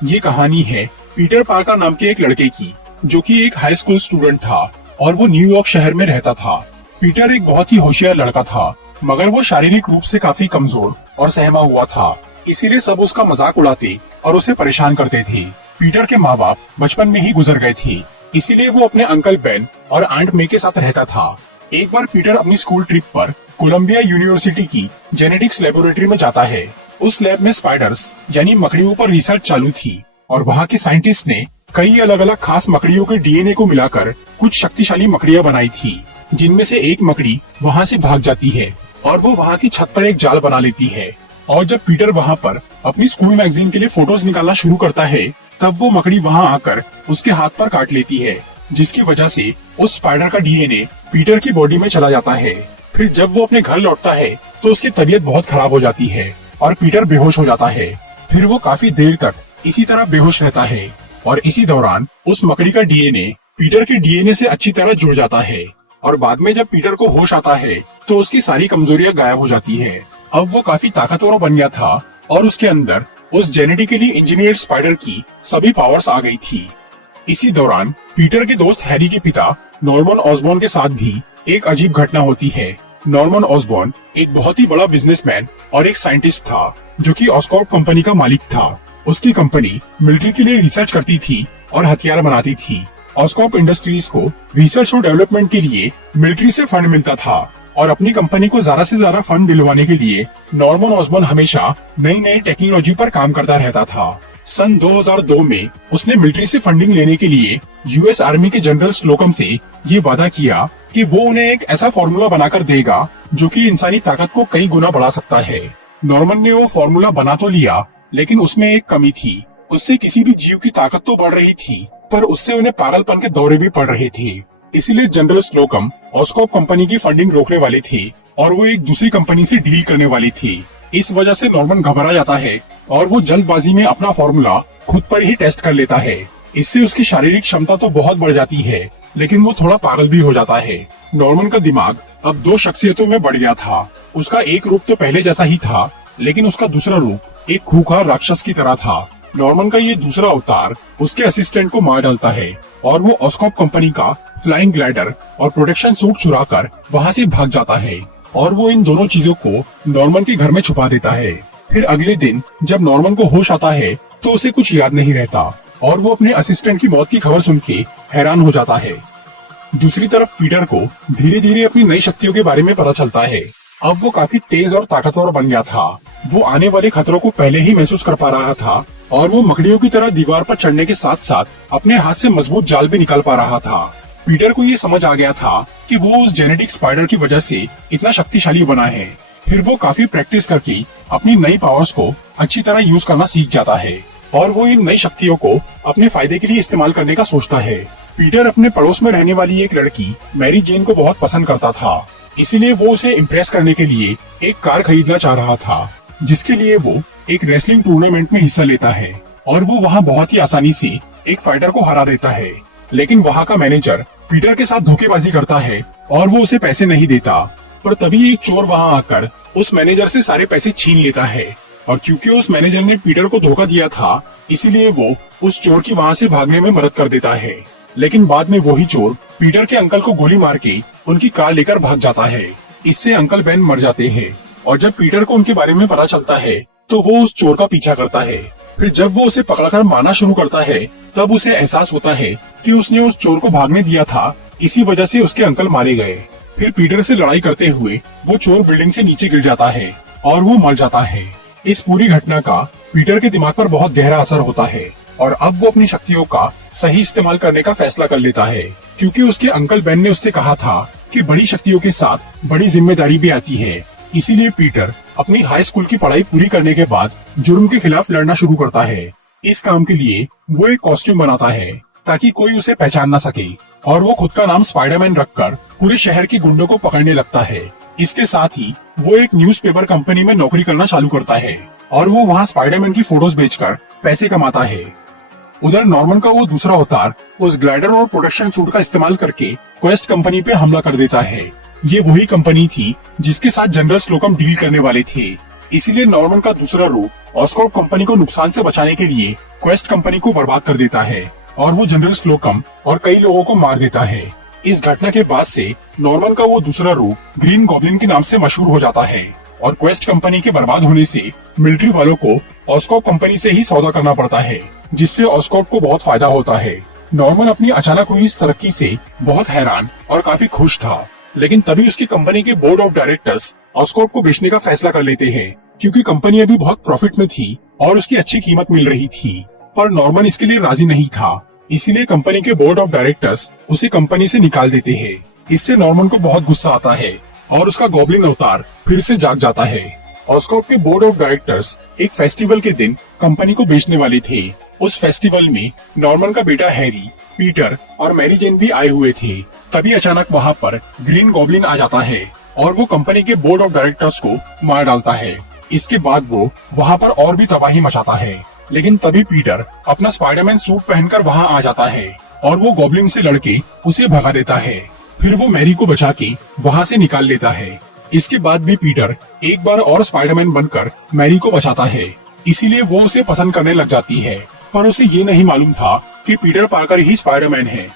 ये कहानी है पीटर पार्कर नाम के एक लड़के की, जो कि एक हाई स्कूल स्टूडेंट था और वो न्यूयॉर्क शहर में रहता था। पीटर एक बहुत ही होशियार लड़का था, मगर वो शारीरिक रूप से काफी कमजोर और सहमा हुआ था। इसीलिए सब उसका मजाक उड़ाते और उसे परेशान करते थे। पीटर के माँ बाप बचपन में ही गुजर गए थे, इसीलिए वो अपने अंकल बेन और आंट मे के साथ रहता था। एक बार पीटर अपनी स्कूल ट्रिप पर कोलंबिया यूनिवर्सिटी की जेनेटिक्स लेबोरेटरी में जाता है। उस लैब में स्पाइडर्स यानी मकड़ियों पर रिसर्च चालू थी और वहाँ के साइंटिस्ट ने कई अलग अलग खास मकड़ियों के डीएनए को मिलाकर कुछ शक्तिशाली मकड़ियाँ बनाई थी, जिनमें से एक मकड़ी वहाँ से भाग जाती है और वो वहाँ की छत पर एक जाल बना लेती है। और जब पीटर वहाँ पर अपनी स्कूल मैगजीन के लिए फोटोज निकालना शुरू करता है, तब वो मकड़ी वहाँ आकर उसके हाथ पर काट लेती है, जिसकी वजह से उस स्पाइडर का डीएनए पीटर की बॉडी में चला जाता है। फिर जब वो अपने घर लौटता है तो उसकी तबीयत बहुत खराब हो जाती है और पीटर बेहोश हो जाता है। फिर वो काफी देर तक इसी तरह बेहोश रहता है और इसी दौरान उस मकड़ी का डीएनए पीटर के डीएनए से अच्छी तरह जुड़ जाता है और बाद में जब पीटर को होश आता है तो उसकी सारी कमजोरियां गायब हो जाती है। अब वो काफी ताकतवर बन गया था और उसके अंदर उस जेनेटिकली इंजीनियर्ड स्पाइडर की सभी पावर्स आ गई थी। इसी दौरान पीटर के दोस्त हैरी के पिता नॉर्मन ऑसबॉर्न के साथ भी एक अजीब घटना होती है। नॉर्मन ऑसबॉर्न एक बहुत ही बड़ा बिजनेसमैन और एक साइंटिस्ट था, जो कि ऑस्कॉर्प कंपनी का मालिक था। उसकी कंपनी मिलिट्री के लिए रिसर्च करती थी और हथियार बनाती थी। ऑस्कॉर्प इंडस्ट्रीज को रिसर्च और डेवलपमेंट के लिए मिलिट्री से फंड मिलता था और अपनी कंपनी को ज्यादा से ज्यादा फंड दिलवाने के लिए नॉर्मन ऑसबॉर्न हमेशा नई नई टेक्नोलॉजी पर काम करता रहता था। सन 2002 में उसने मिलिट्री से फंडिंग लेने के लिए यूएस आर्मी के जनरल स्लोकम से ये वादा किया कि वो उन्हें एक ऐसा फॉर्मूला बनाकर देगा जो कि इंसानी ताकत को कई गुना बढ़ा सकता है। नॉर्मन ने वो फॉर्मूला बना तो लिया, लेकिन उसमें एक कमी थी। उससे किसी भी जीव की ताकत तो बढ़ रही थी, पर उससे उन्हें पागलपन के दौरे भी पड़ रहे थे। इसीलिए जनरल स्लोकम ऑस्कॉर्प कंपनी की फंडिंग रोकने वाले थे और वो एक दूसरी कंपनी से डील करने वाली थी। इस वजह से नॉर्मन घबरा जाता है और वो जल्दबाजी में अपना फॉर्मूला खुद पर ही टेस्ट कर लेता है। इससे उसकी शारीरिक क्षमता तो बहुत बढ़ जाती है, लेकिन वो थोड़ा पागल भी हो जाता है। नॉर्मन का दिमाग अब दो शख्सियतों में बढ़ गया था। उसका एक रूप तो पहले जैसा ही था, लेकिन उसका दूसरा रूप एक खूंखार राक्षस की तरह था। नॉर्मन का ये दूसरा अवतार उसके असिस्टेंट को मार डालता है और वो ऑस्कॉर्प कंपनी का फ्लाइंग ग्लाइडर और प्रोटेक्शन सूट चुराकर वहाँ से भाग जाता है और वो इन दोनों चीजों को नॉर्मन के घर में छुपा देता है। फिर अगले दिन जब नॉर्मन को होश आता है तो उसे कुछ याद नहीं रहता और वो अपने असिस्टेंट की मौत की खबर सुन के हैरान हो जाता है। दूसरी तरफ पीटर को धीरे धीरे अपनी नई शक्तियों के बारे में पता चलता है। अब वो काफी तेज और ताकतवर बन गया था। वो आने वाले खतरों को पहले ही महसूस कर पा रहा था और वो मकड़ियों की तरह दीवार पर चढ़ने के साथ साथ अपने हाथ से मजबूत जाल भी निकाल पा रहा था। पीटर को ये समझ आ गया था कि वो उस जेनेटिक स्पाइडर की वजह से इतना शक्तिशाली बना है। फिर वो काफी प्रैक्टिस करके अपनी नई पावर्स को अच्छी तरह यूज करना सीख जाता है और वो इन नई शक्तियों को अपने फायदे के लिए इस्तेमाल करने का सोचता है। पीटर अपने पड़ोस में रहने वाली एक लड़की मैरी जेन को बहुत पसंद करता था, इसीलिए वो उसे इम्प्रेस करने के लिए एक कार खरीदना चाह रहा था, जिसके लिए वो एक रेसलिंग टूर्नामेंट में हिस्सा लेता है और वो वहाँ बहुत ही आसानी से एक फाइटर को हरा देता है। लेकिन वहाँ का मैनेजर पीटर के साथ धोखेबाजी करता है और वो उसे पैसे नहीं देता। पर तभी एक चोर वहाँ आकर उस मैनेजर से सारे पैसे छीन लेता है और क्योंकि उस मैनेजर ने पीटर को धोखा दिया था, इसीलिए वो उस चोर की वहाँ से भागने में मदद कर देता है। लेकिन बाद में वही चोर पीटर के अंकल को गोली मार के उनकी कार लेकर भाग जाता है। इससे अंकल बेन मर जाते हैं और जब पीटर को उनके बारे में पता चलता है तो वो उस चोर का पीछा करता है। फिर जब वो उसे पकड़कर मारना शुरू करता है, तब उसे एहसास होता है कि उसने उस चोर को भागने दिया था, इसी वजह से उसके अंकल मारे गए। फिर पीटर से लड़ाई करते हुए वो चोर बिल्डिंग से नीचे गिर जाता है और वो मर जाता है। इस पूरी घटना का पीटर के दिमाग पर बहुत गहरा असर होता है और अब वो अपनी शक्तियों का सही इस्तेमाल करने का फैसला कर लेता है, क्योंकि उसके अंकल बेन ने उससे कहा था कि बड़ी शक्तियों के साथ बड़ी जिम्मेदारी भी आती है। इसीलिए पीटर अपनी हाई स्कूल की पढ़ाई पूरी करने के बाद जुर्म के खिलाफ लड़ना शुरू करता है। इस काम के लिए वो एक कॉस्ट्यूम बनाता है ताकि कोई उसे पहचान न सके और वो खुद का नाम स्पाइडरमैन रखकर पूरे शहर के गुंडों को पकड़ने लगता है। इसके साथ ही वो एक न्यूज़पेपर कंपनी में नौकरी करना चालू करता है और वो वहाँ स्पाइडरमैन की फोटोज बेचकर पैसे कमाता है। उधर नॉर्मन का वो दूसरा अवतार उस ग्लाइडर और प्रोटेक्शन सूट का इस्तेमाल करके क्वेस्ट कंपनी पे हमला कर देता है। ये वही कंपनी थी जिसके साथ जनरल स्लोकम डील करने वाले थे। इसीलिए नॉर्मन का दूसरा रूप ऑस्कॉर्प कंपनी को नुकसान से बचाने के लिए क्वेस्ट कंपनी को बर्बाद कर देता है और वो जनरल स्लोकम और कई लोगों को मार देता है। इस घटना के बाद से नॉर्मन का वो दूसरा रूप ग्रीन गॉब्लिन के नाम से मशहूर हो जाता है और क्वेस्ट कंपनी के बर्बाद होने से मिलिट्री वालों को ऑस्कॉर्प कंपनी से ही सौदा करना पड़ता है, जिससे ऑस्कॉर्प को बहुत फायदा होता है। नॉर्मन अपनी अचानक हुई इस तरक्की से बहुत हैरान और काफी खुश था, लेकिन तभी उसकी कंपनी के बोर्ड ऑफ डायरेक्टर्स ऑस्कॉर्प को बेचने का फैसला कर लेते हैं, क्योंकि कंपनी अभी बहुत प्रॉफिट में थी और उसकी अच्छी कीमत मिल रही थी। पर नॉर्मन इसके लिए राजी नहीं था, इसीलिए कंपनी के बोर्ड ऑफ डायरेक्टर्स उसे कंपनी से निकाल देते हैं। इससे नॉर्मन को बहुत गुस्सा आता है और उसका गॉब्लिन अवतार फिर से जाग जाता है। ऑस्कॉर्प के बोर्ड ऑफ डायरेक्टर्स एक फेस्टिवल के दिन कंपनी को बेचने वाले थे। उस फेस्टिवल में नॉर्मन का बेटा हैरी, पीटर और मैरी जेन भी आए हुए थे। तभी अचानक वहाँ पर ग्रीन गॉब्लिन आ जाता है और वो कंपनी के बोर्ड ऑफ डायरेक्टर्स को मार डालता है। इसके बाद वो वहाँ पर और भी तबाही मचाता है, लेकिन तभी पीटर अपना स्पाइडरमैन सूट पहनकर वहाँ आ जाता है और वो गॉब्लिन से लड़के उसे भगा देता है। फिर वो मैरी को बचा के वहाँ से निकाल लेता है। इसके बाद भी पीटर एक बार और स्पाइडरमैन बनकर मैरी को बचाता है, इसीलिए वो उसे पसंद करने लग जाती है। पर उसे ये नहीं मालूम था कि पीटर पार्कर ही स्पाइडरमैन है।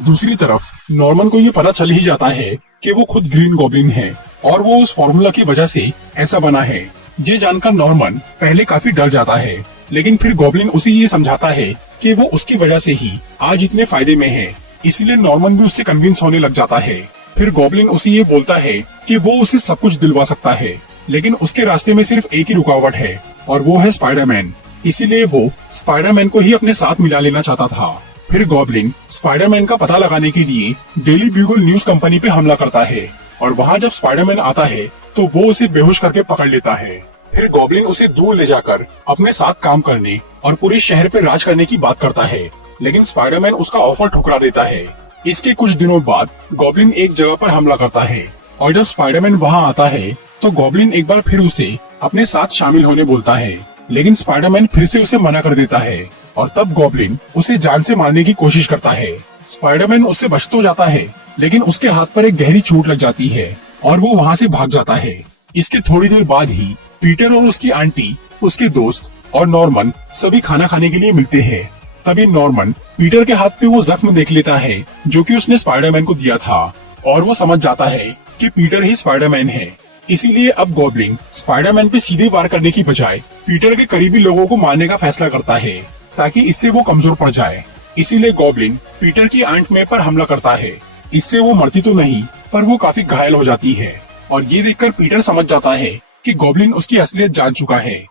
दूसरी तरफ नॉर्मन को ये पता चल ही जाता है कि वो खुद ग्रीन गॉब्लिन है और वो उस फॉर्मूला की वजह से ऐसा बना है। ये जानकर नॉर्मन पहले काफी डर जाता है, लेकिन फिर गॉब्लिन उसे ये समझाता है कि वो उसकी वजह से ही आज इतने फायदे में है, इसलिए नॉर्मन भी उससे कन्विंस होने लग जाता है। फिर गॉब्लिन उसे ये बोलता है कि वो उसे सब कुछ दिलवा सकता है, लेकिन उसके रास्ते में सिर्फ एक ही रुकावट है और वो है स्पाइडरमैन। इसीलिए वो स्पाइडरमैन को ही अपने साथ मिला लेना चाहता था। फिर गॉब्लिन स्पाइडरमैन का पता लगाने के लिए डेली ब्यूगल न्यूज कंपनी पे हमला करता है और वहाँ जब स्पाइडरमैन आता है तो वो उसे बेहोश करके पकड़ लेता है। फिर गॉब्लिन उसे दूर ले जाकर अपने साथ काम करने और पूरे शहर पे राज करने की बात करता है, लेकिन स्पाइडरमैन उसका ऑफर ठुकरा देता है। इसके कुछ दिनों बाद गॉब्लिन एक जगह पर हमला करता है और जब स्पाइडरमैन वहाँ आता है तो गॉब्लिन एक बार फिर उसे अपने साथ शामिल होने बोलता है, लेकिन स्पाइडरमैन फिर से उसे मना कर देता है और तब गॉब्लिन उसे जान से मारने की कोशिश करता है। स्पाइडरमैन उससे बच तो जाता है, लेकिन उसके हाथ पर एक गहरी चोट लग जाती है और वो वहाँ से भाग जाता है। इसके थोड़ी देर बाद ही पीटर और उसकी आंटी, उसके दोस्त और नॉर्मन सभी खाना खाने के लिए मिलते हैं। तभी नॉर्मन पीटर के हाथ पे वो जख्म देख लेता है जो कि उसने स्पाइडरमैन को दिया था और वो समझ जाता है कि पीटर ही स्पाइडरमैन है। इसीलिए अब गॉब्लिन स्पाइडरमैन पे सीधे वार करने की बजाय पीटर के करीबी लोगों को मारने का फैसला करता है, ताकि इससे वो कमजोर पड़ जाए। इसीलिए गॉब्लिन पीटर की आंट में पर हमला करता है। इससे वो मरती तो नहीं, पर वो काफी घायल हो जाती है और ये देखकर पीटर समझ जाता है कि गॉब्लिन उसकी असलियत जान चुका है।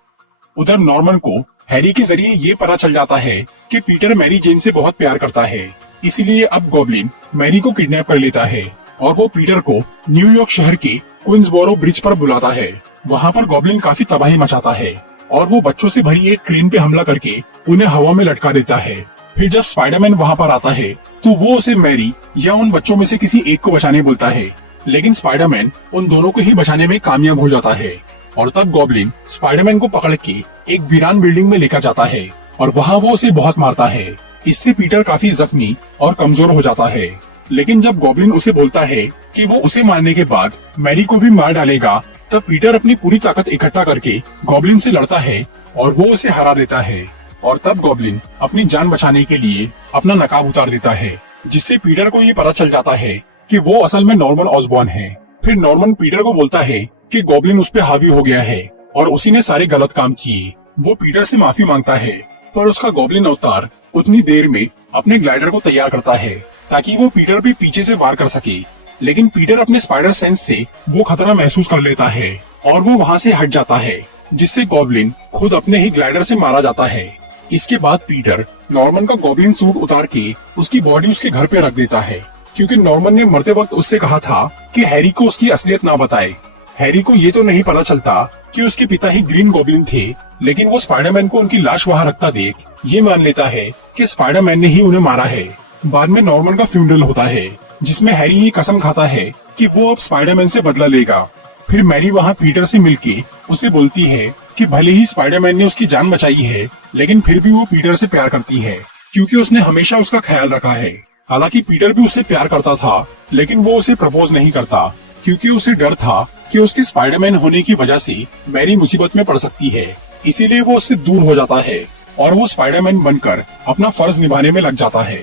उधर नॉर्मन को हैरी के जरिए ये पता चल जाता है कि पीटर मैरी जेन से बहुत प्यार करता है। इसीलिए अब गॉब्लिन मैरी को किडनैप कर लेता है और वो पीटर को न्यूयॉर्क शहर के क्वींसबोरो ब्रिज पर बुलाता है। वहाँ पर गॉब्लिन काफी तबाही मचाता है और वो बच्चों से भरी एक ट्रेन पे हमला करके उन्हें हवा में लटका देता है। फिर जब स्पाइडरमैन वहाँ पर आता है तो वो उसे मैरी या उन बच्चों में से किसी एक को बचाने बोलता है, लेकिन स्पाइडरमैन उन दोनों को ही बचाने में कामयाब हो जाता है और तब गॉब्लिन स्पाइडरमैन को पकड़ के एक वीरान बिल्डिंग में लेकर जाता है और वहाँ वो उसे बहुत मारता है। इससे पीटर काफी जख्मी और कमजोर हो जाता है, लेकिन जब गॉब्लिन उसे बोलता है कि वो उसे मारने के बाद मैरी को भी मार डालेगा, तब पीटर अपनी पूरी ताकत इकट्ठा करके गॉब्लिन से लड़ता है और वो उसे हरा देता है। और तब गॉब्लिन अपनी जान बचाने के लिए अपना नकाब उतार देता है, जिससे पीटर को ये पता चल जाता है कि वो असल में नॉर्मन ऑसबॉर्न है। फिर नॉर्मन पीटर को बोलता है कि गॉब्लिन उस पर हावी हो गया है और उसी ने सारे गलत काम किए। वो पीटर से माफी मांगता है, पर उसका गॉब्लिन अवतार उतनी देर में अपने ग्लाइडर को तैयार करता है ताकि वो पीटर भी पीछे से वार कर सके, लेकिन पीटर अपने स्पाइडर सेंस से वो खतरा महसूस कर लेता है और वो वहाँ से हट जाता है, जिससे गॉब्लिन खुद अपने ही ग्लाइडर से मारा जाता है। इसके बाद पीटर नॉर्मन का गॉब्लिन सूट उतार के उसकी बॉडी उसके घर पे रख देता है, क्योंकि नॉर्मन ने मरते वक्त उससे कहा था कि हैरी को उसकी असलियत ना बताए। हैरी को ये तो नहीं पता चलता कि उसके पिता ही ग्रीन गॉब्लिन थे, लेकिन वो स्पाइडरमैन को उनकी लाश वहाँ रखता देख ये मान लेता है कि स्पाइडरमैन ने ही उन्हें मारा है। बाद में नॉर्मन का फ्यूनरल होता है, जिसमें हैरी ये कसम खाता है कि वो अब स्पाइडरमैन से बदला लेगा। फिर मैरी वहाँ पीटर से मिलके उसे बोलती है कि भले ही स्पाइडरमैन ने उसकी जान बचाई है, लेकिन फिर भी वो पीटर से प्यार करती है, क्योंकि उसने हमेशा उसका ख्याल रखा है। हालांकि पीटर भी उससे प्यार करता था, लेकिन वो उसे प्रपोज नहीं करता, क्योंकि उसे डर था कि उसके स्पाइडरमैन होने की वजह से मैरी मुसीबत में पड़ सकती है। इसीलिए वो उससे दूर हो जाता है और वो स्पाइडरमैन बनकर अपना फर्ज निभाने में लग जाता है।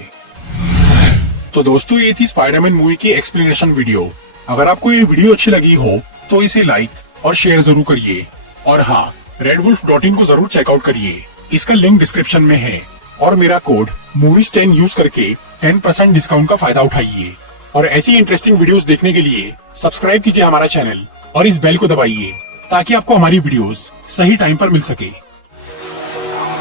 तो दोस्तों, ये थी स्पाइडरमैन मूवी की एक्सप्लेनेशन वीडियो। अगर आपको ये वीडियो अच्छी लगी हो तो इसे लाइक और शेयर जरूर करिए। और हाँ, redwolf.in को जरूर चेकआउट करिए। इसका लिंक डिस्क्रिप्शन में है। और मेरा कोड movies10 यूज करके 10% डिस्काउंट का फायदा उठाइए। और ऐसी इंटरेस्टिंग वीडियोस देखने के लिए सब्सक्राइब कीजिए हमारा चैनल और इस बेल को दबाइए ताकि आपको हमारी वीडियोस सही टाइम पर मिल सके।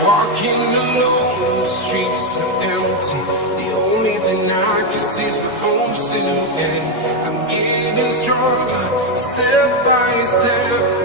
Walking alone, the streets are empty. The only thing I can see is my own silhouette. I'm getting stronger, step by step.